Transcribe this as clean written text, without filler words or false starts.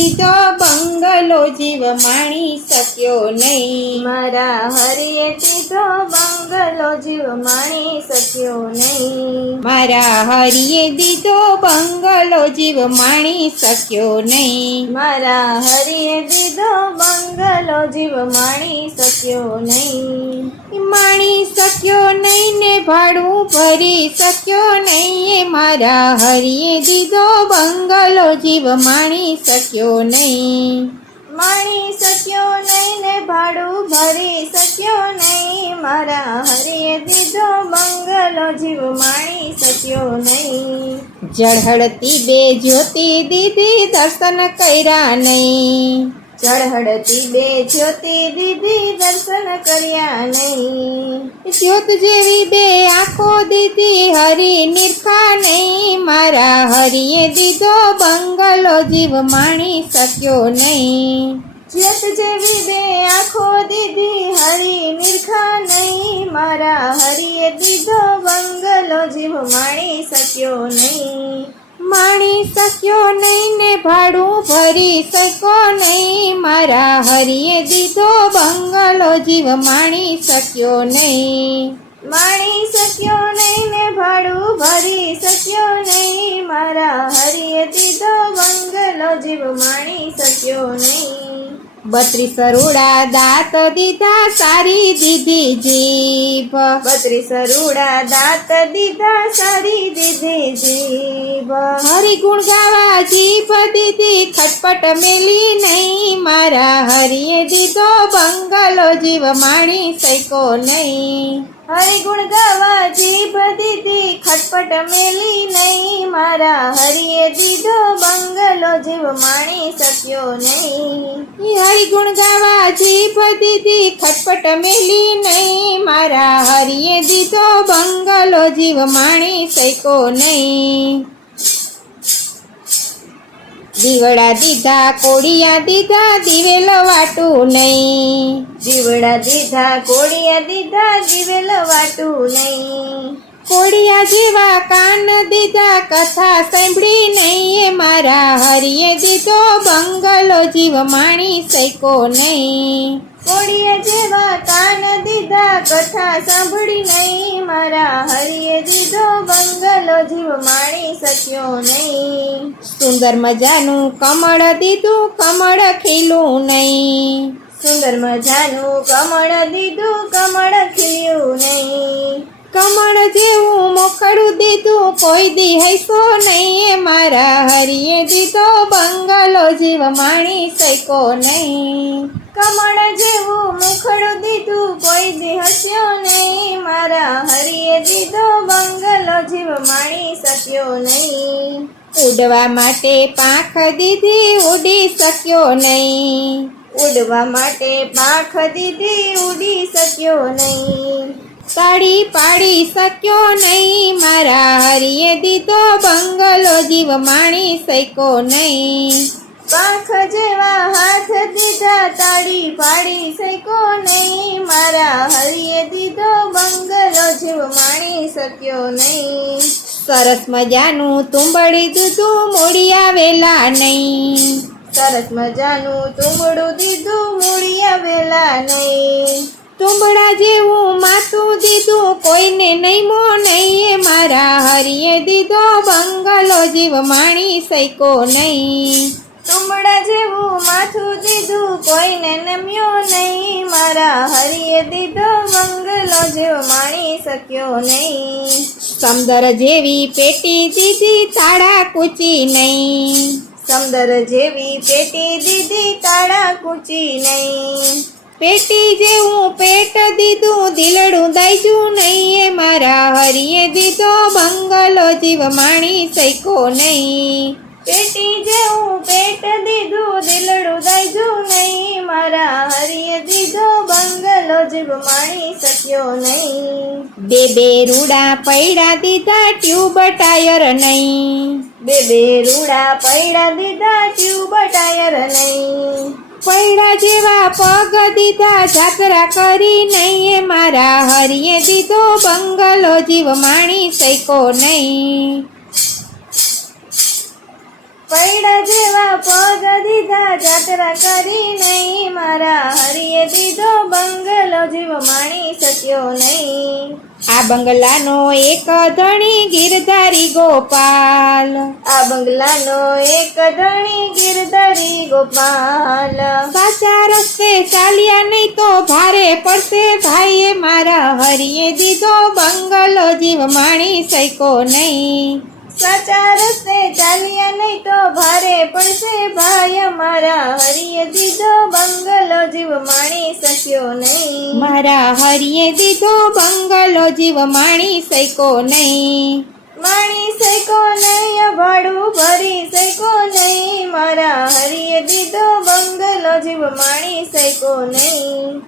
દીધો બંગલો જીવ માણી શક્યો નહીં। મારા હરિએ દીધો બંગલો જીવ માણી શક્યો નહીં। મારા હરિએ દીધો બંગલો જીવ માણી શક્યો નહીં। મારા હરિએ દીધો બંગલો જીવ માણી શક્યો નહીં। માણી શક્યો નહીં ને ભાડું ભરી શક્યો નહીં। મારા હરિએ દીધો બંગલો જીવ માણી શક્યો નહીં। માણી શક્યો નહીં ને ભાડું ભરી શક્યો નહીં। મારા હરિએ દીધો બંગલો જીવ માણી શક્યો નહીં। ઝળહળતી બે જ્યોતિ દીધી દર્શન કર્યા નહીં। ઝળહળતી બે જ્યોતિ દીધી દર્શન કર્યા નહીં। જ્યોત જેવી બે આંખો દીધી હરી નિરખા નહીં। મારા હરિએ દીધો બંગલો જીવ માણી શક્યો નહીં। જ્યોત જેવી બે આંખો દીધી હરી નિરખા નહીં। મારા હરિએ દીધો બંગલો જીવ માણી શક્યો નહીં। માણી શક્યો નહીં ને ભાડું ભરી શક્યો નહીં। મારા હરિએ દીધો બંગલો જીવ માણી શક્યો નહીં। માણી શક્યો નહીં ને ભાડું ભરી શક્યો નહીં। મારા હરિએ દીધો બંગલો જીવ માણી શક્યો નહીં। 32 રૂડા દાંત દીધા સારી દીધી જીભ। 32 રૂડા દાંત દીધા સારી દીધી જીભ। હરિ ગુણ ગાવા જીભ દીધી ખટપટ મેલી નહીં। મારા હરિએ દીધો બંગલો જીવ માણી શક્યો નહીં। હરિ ગુણ ગાવા જીભ દીધી ખટપટ મેલી નહીં। મારા હરિએ દીધો બંગલો જીવ માણી શક્યો નહીં। હરિ ગુણ ગાવા જીભ દીધી ખટપટ મેલી નહીં। મારા હરિએ દીધો બંગલો જીવ માણી શક્યો નહીં। દીવડા દીધા કોડિયા દીધા દિવેલ વાટું નહીં। દીવડા દીધા કોડિયા દીધા દિવેલ વાટું નહીં। કોડિયા જેવા કાન દીધા કથા સાંભળી નહીં। મારા હરિએ દીધો બંગલો જીવ માણી શક્યો નહીં। કોડિયા જેવા કાન દીધા કથા સાંભળી નહીં। મારા હરિએ દીધો બંગલો જીવ માણી શક્યો નહીં। સુંદર મજાનું કમળ દીધું કમળ ખીલું નહીં। સુંદર મજાનું કમળ દીધું કમળ ખીલ્યું નહીં। કમળ જેવું મોખડું દીધું કોઈ દી હૈસો નહીં। મારા હરિએ દીધો બંગલો જીવ માણી શક્યો નહીં। કમળ જેવું મુખડું દીધું કોઈ દી હસ્યો નહીં। મારા હરિએ દીધો બંગલો જીવ માણી શક્યો નહીં। ઉડવા માટે પાંખ દીધી ઉડી શક્યો નહીં। ઉડવા માટે પાંખ દીધી ઉડી શક્યો નહીં। તાળી પાડી શક્યો નહીં। મારા હરિએ દીધો બંગલો જીવ માણી શક્યો નહીં। પાંખ જેવા હાથ દીધા તાળી પાડી શક્યો નહીં। મારા હરિએ દીધો બંગલો જીવ માણી શક્યો નહીં। સરસ મજાનું તુંબડી દીધું મૂડી આવેલા નહીં। સરસ મજાનું તુંબડું દીધું મૂડી આવેલા નહીં। તુંબડા જેવું માથું દીધું કોઈને નહીં મો નહીં। મારા હરિએ દીધો બંગલો જીવ માણી શક્યો નહીં। તુંબડા જેવું માથું દીધું કોઈને નમ્યો નહીં। મારા હરિએ દીધો બંગલો જીવ માણી શક્યો નહીં। સમદર જેવી પેટી દીધી તાળા કૂચી નહીં। સમદર જેવી પેટી દીધી તાળા કૂચી નહીં। પેટી જેવું પેટ દીધું દિલડું દાયજું નહીં। મારા હરિએ દીધો બંગલો જીવ માણી શક્યો નહીં। પેટી જેવું પેટ દીધું દિલડું દાયજું નહીં। મારા હરિએ દીધો બંગલો જીવ માણી શક્યો નહીં। બે રૂડા પૈડા દીધા ટ્યુબ ટાયર નહીં। બે રૂડા પૈડા દીધા ટ્યુબ ટાયર નહીં। પૈડા જેવા પગ દીધા જાત્રા કરી નહીં। મારા હરિએ દીધો બંગલો જીવ માણી શક્યો નહીં। પૈડા જેવા પગ દીધા બંગલો જીવ માણી શક્યો નહીં. આ બંગલાનો એક ધણી ગિરધારી ગોપાલ, આ બંગલાનો એક ધણી ગિરધારી ગોપાલ. સાચા રસ્તે ચાલ્યા નહીં તો ભારે પડશે ભાઈએ મારા હરિએ દીધો બંગલો જીવ માણી શક્યો નહીં. સાચા રસ્તે ચાલ્યા નહીં તો ભારે પડશે ભાઈ મારા હરિએ દીધો બંગલો જીવ માણી શક્યો નહીં. મારા હરિએ દીધો બંગલો જીવ માણી શક્યો નહીં. માણી શક્યો નહીં ભાડું ભરી શક્યો નહીં. મારા હરિએ દીધો બંગલો જીવ માણી શક્યો નહીં.